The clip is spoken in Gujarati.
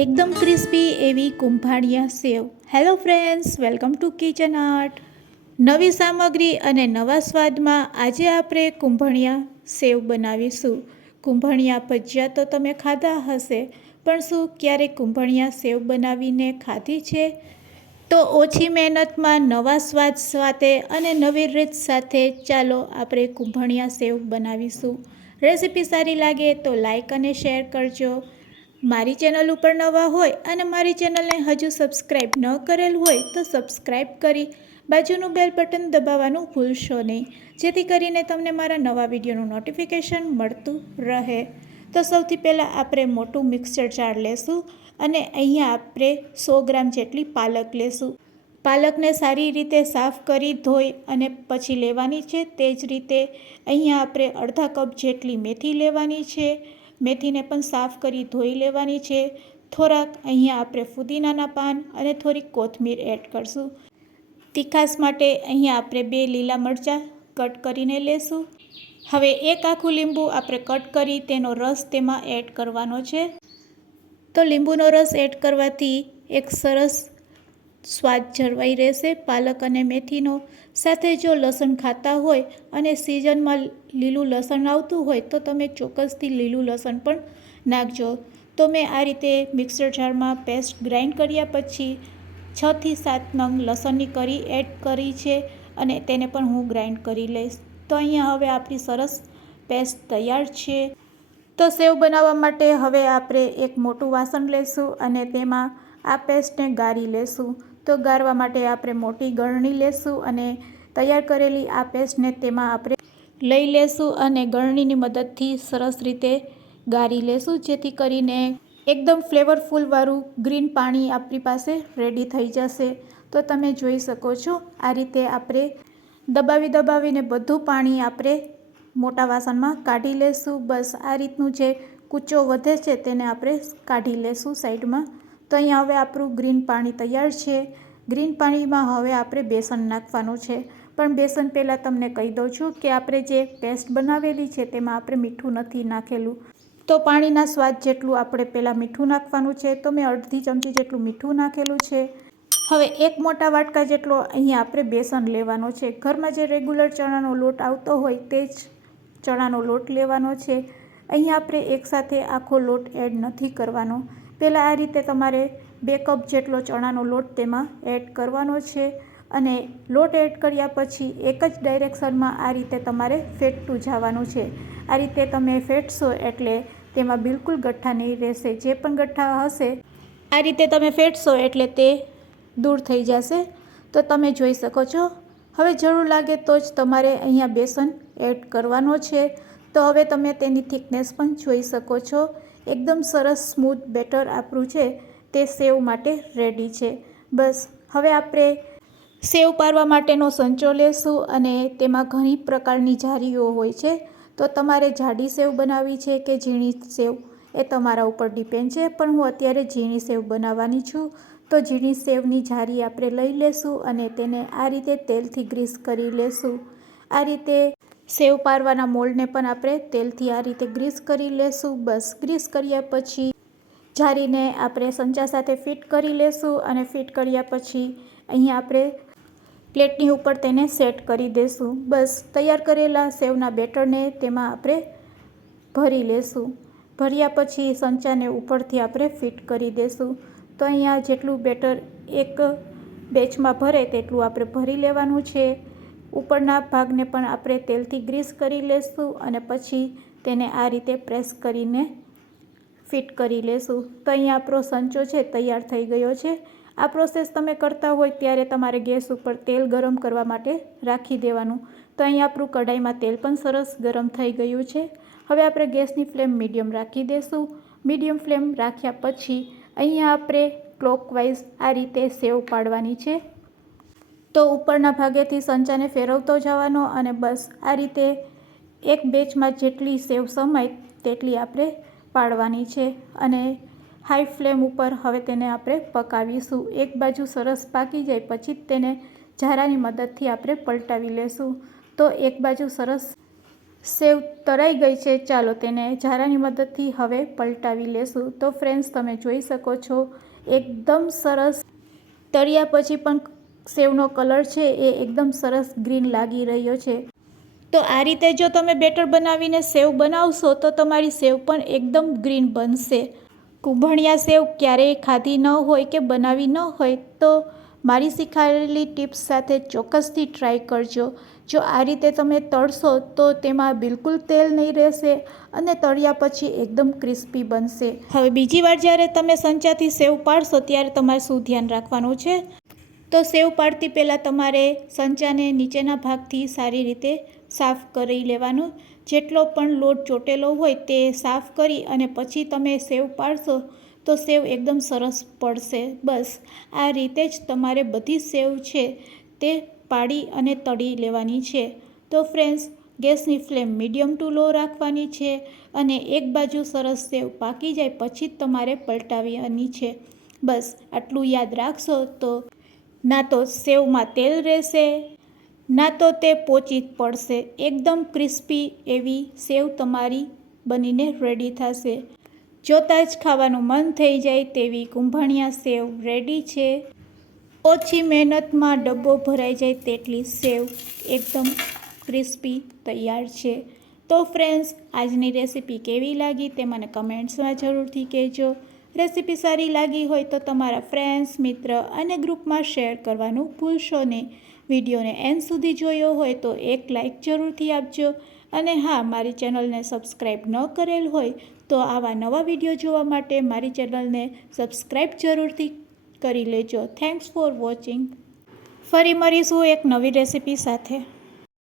એકદમ ક્રિસ્પી એવી Kumbhaliya sev. Hello friends, welcome to kitchen art. નવી સામગ્રી અને નવા સ્વાદમાં આજે આપણે કુંભાળિયા સેવ બનાવીશું. કુંભાળિયા ભજીયા તો તમે ખાધા હશે, પણ શું ક્યારેક કુંભાળિયા સેવ બનાવીને ખાધી છે? તો ઓછી મહેનતમાં નવા સ્વાદ સાથે અને નવી રીત સાથે ચાલો આપણે કુંભાળિયા સેવ બનાવીશું. રેસીપી સારી લાગે તો લાઈક અને શેર કરજો. મારી ચેનલ ઉપર નવા હોય અને મારી ચેનલને હજુ સબસ્ક્રાઈબ ન કરેલ હોય તો સબસ્ક્રાઈબ કરી બાજુનું બેલ બટન દબાવવાનું ભૂલશો નહીં, જેથી કરીને તમને મારા નવા વિડીયોનું નોટિફિકેશન મળતું રહે. તો સૌથી પહેલાં આપણે મોટું મિક્સર જાર લેશું અને અહીંયા આપણે 100 ગ્રામ જેટલી પાલક લેશું. પાલકને સારી રીતે સાફ કરી ધોઈ અને પછી લેવાની છે. તે જ રીતે અહીંયા આપણે અડધા કપ જેટલી મેથી લેવાની છે. મેથીને પણ સાફ કરી ધોઈ લેવાની છે. થોડાક અહીંયા આપણે ફુદીનાના પાન અને થોડીક કોથમીર એડ કરશું. તીખાસ માટે અહીંયા આપણે 2 લીલા મરચાં કટ કરીને લેશું. હવે એક આખું લીંબુ આપણે કટ કરી તેનો રસ તેમાં એડ કરવાનો છે. તો લીંબુનો રસ એડ કરવાથી એક સરસ સ્વાદ જળવાઈ રહેશે પાલક અને મેથીનો. સાથે જો લસણ ખાતા હોય અને સિઝનમાં લીલું લસણ આવતું હોય તો તમે ચોક્કસથી લીલું લસણ પણ નાખજો. તો મેં આ રીતે મિક્સર જારમાં પેસ્ટ ગ્રાઇન્ડ કર્યા પછી 6 થી 7 નંગ લસણની કળી એડ કરી છે અને તેને પણ હું ગ્રાઇન્ડ કરી લઈશ. તો અહીંયા હવે આપણી સરસ પેસ્ટ તૈયાર છે. તો સેવ બનાવવા માટે હવે આપણે એક મોટું વાસણ લેશું અને તેમાં આ પેસ્ટને ગાળી લેશું. તો ગાળવા માટે આપણે મોટી ગળણી લેશું અને તૈયાર કરેલી આ પેસ્ટને તેમાં આપણે લઈ લેશું અને ગળણીની મદદથી સરસ રીતે ગાળી લેશું, જેથી કરીને એકદમ ફ્લેવરફુલવાળું ગ્રીન પાણી આપણી પાસે રેડી થઈ જશે. તો તમે જોઈ શકો છો આ રીતે આપણે દબાવીને બધું પાણી આપણે મોટા વાસણમાં કાઢી લેશું. બસ આ રીતનું જે કૂચો વધે છે તેને આપણે કાઢી લેશું સાઈડમાં. તો અહીંયા હવે આપણું ગ્રીન પાણી તૈયાર છે. ગ્રીન પાણીમાં હવે આપણે બેસન નાખવાનું છે. પણ બેસન પહેલાં તમને કહી દઉં છું કે આપણે જે પેસ્ટ બનાવેલી છે તેમાં આપણે મીઠું નથી નાખેલું. તો પાણીના સ્વાદ જેટલું આપણે પહેલાં મીઠું નાખવાનું છે. તો મેં અડધી ચમચી જેટલું મીઠું નાખેલું છે. હવે એક મોટા વાટકા જેટલો અહીંયા આપણે બેસન લેવાનો છે. ઘરમાં જે રેગ્યુલર ચણાનો લોટ આવતો હોય તે જ ચણાનો લોટ લેવાનો છે. અહીંયા આપણે એકસાથે આખો લોટ એડ નથી કરવાનો. પહેલાં આ રીતે તમારે 2 કપ જેટલો ચણાનો લોટ તેમાં એડ કરવાનો છે અને લોટ એડ કર્યા પછી એક જ ડાયરેક્શનમાં આ રીતે તમારે ફેટતું જવાનું છે. આ રીતે તમે ફેટશો એટલે તેમાં બિલકુલ ગઠ્ઠા નહીં રહેશે. જે પણ ગઠ્ઠા હશે આ રીતે તમે ફેટશો એટલે તે દૂર થઈ જશે. તો તમે જોઈ શકો છો. હવે જરૂર લાગે તો જ તમારે અહીંયા બેસન એડ કરવાનો છે. તો હવે તમે તેની થિકનેસ પણ જોઈ શકો છો. એકદમ સરસ સ્મૂથ બેટર આપણું છે તે સેવ માટે રેડી છે. બસ હવે આપણે સેવ પાડવા માટેનો સંચો લેશું અને તેમાં ઘણી પ્રકારની જારીઓ હોય છે. તો તમારે જાડી સેવ બનાવવી છે કે ઝીણી સેવ એ તમારા ઉપર ડિપેન્ડ છે. પણ હું અત્યારે ઝીણી સેવ બનાવવાની છું. તો ઝીણી સેવની જારી આપણે લઈ લેશું અને તેને આ રીતે તેલથી ગ્રીસ કરી લેશું. આ રીતે સેવ પારવાના મોલ્ડને પણ આપણે તેલથી આ રીતે ગ્રીસ કરી લેશું. બસ ગ્રીસ કર્યા પછી જારીને આપણે સંચા સાથે ફિટ કરી લેશું અને ફિટ કર્યા પછી અહીંયા આપણે પ્લેટની ઉપર તેને સેટ કરી દેશું. બસ તૈયાર કરેલા સેવના બેટરને તેમાં આપણે ભરી લેશું. ભર્યા પછી સંચાને ઉપરથી આપણે ફિટ કરી દેશું. તો અહીંયા જેટલું બેટર એક બેચમાં ભરે તેટલું આપણે ભરી લેવાનું છે. ઉપરના ભાગને પણ આપણે તેલથી ગ્રીસ કરી લેશું અને પછી તેને આ રીતે પ્રેસ કરીને ફિટ કરી લેશું. તો અહીંયા આપણો સંચો છે તૈયાર થઈ ગયો છે. આ પ્રોસેસ તમે કરતા હોય ત્યારે તમારે ગેસ ઉપર તેલ ગરમ કરવા માટે રાખી દેવાનું. તો અહીંયા આપણું કઢાઈમાં તેલ પણ સરસ ગરમ થઈ ગયું છે. હવે આપણે ગેસની ફ્લેમ મીડિયમ રાખી દઈશું. મીડિયમ ફ્લેમ રાખ્યા પછી અહીંયા આપણે ક્લોકવાઇઝ આ રીતે સેવ પાડવાની છે. તો ઉપરના ભાગેથી સંચાને ફેરવતો જવાનો અને બસ આ રીતે એક બેચમાં જેટલી સેવ સમાય તેટલી આપણે પાડવાની છે અને હાઈ ફ્લેમ ઉપર હવે તેને આપણે પકાવીશું. એક બાજુ સરસ પાકી જાય પછી તેને ઝારાની મદદથી આપણે પલટાવી લેશું. તો એક બાજુ સરસ સેવ તરાઈ ગઈ છે. ચાલો તેને ઝારાની મદદથી હવે પલટાવી લેશું. તો ફ્રેન્ડ્સ, તમે જોઈ શકો છો એકદમ સરસ તળ્યા પછી પણ સેવનો કલર છે એ એકદમ સરસ ગ્રીન લાગી રહ્યો છે. તો આ રીતે જો તમે બેટર બનાવીને સેવ બનાવશો તો તમારી સેવ પણ એકદમ ગ્રીન બનશે. કુંભણિયા સેવ ક્યારેય ખાધી ન હોય કે બનાવી ન હોય તો મારી શીખાયેલી ટિપ્સ સાથે ચોક્કસથી ટ્રાય કરજો. જો આ રીતે તમે તળશો તો તેમાં બિલકુલ તેલ નહીં રહેશે અને તળ્યા પછી એકદમ ક્રિસ્પી બનશે. હવે બીજી વાર જ્યારે તમે સંચાથી સેવ પાડશો ત્યારે તમારે શું ધ્યાન રાખવાનું છે? તો સેવ પાડતી પહેલાં તમારે સંચાને નીચેના ભાગથી સારી રીતે સાફ કરી લેવાનું. જેટલો પણ લોટ ચોટેલો હોય તે સાફ કરી અને પછી તમે સેવ પાડશો તો સેવ એકદમ સરસ પડશે. બસ આ રીતે જ તમારે બધી સેવ છે તે પાડી અને તળી લેવાની છે. તો ફ્રેન્ડ્સ, ગેસની ફ્લેમ મીડિયમ ટુ લો રાખવાની છે અને એક બાજુ સરસ સેવ પાકી જાય પછી જ તમારે પલટાવવાની છે. બસ આટલું યાદ રાખશો તો ના તો સેવમાં તેલ રહેશે, ના તો તે પોચી પડશે. એકદમ ક્રિસ્પી એવી સેવ તમારી બનીને રેડી થશે. જોતાં જ ખાવાનું મન થઈ જાય તેવી કુંભણિયા સેવ રેડી છે. ઓછી મહેનતમાં ડબ્બો ભરાઈ જાય તેટલી સેવ એકદમ ક્રિસ્પી તૈયાર છે. તો ફ્રેન્ડ્સ, આજની રેસીપી કેવી લાગી તે મને કમેન્ટ્સમાં જરૂરથી કહેજો. રેસીપી સારી લાગી હોય તો તમારા ફ્રેન્ડ્સ, મિત્ર અને ગ્રુપમાં શેર કરવાનું ભૂલશો નહીં. વિડીયોને એન્ડ સુધી જોયો હોય તો એક લાઇક જરૂરથી આપજો અને હા, મારી ચેનલને સબસ્ક્રાઈબ ન કરેલ હોય તો આવા નવા વિડીયો જોવા માટે મારી ચેનલને સબસ્ક્રાઈબ જરૂરથી કરી લેજો. Thanks for watching. ફરી મળીશું એક નવી રેસીપી સાથે.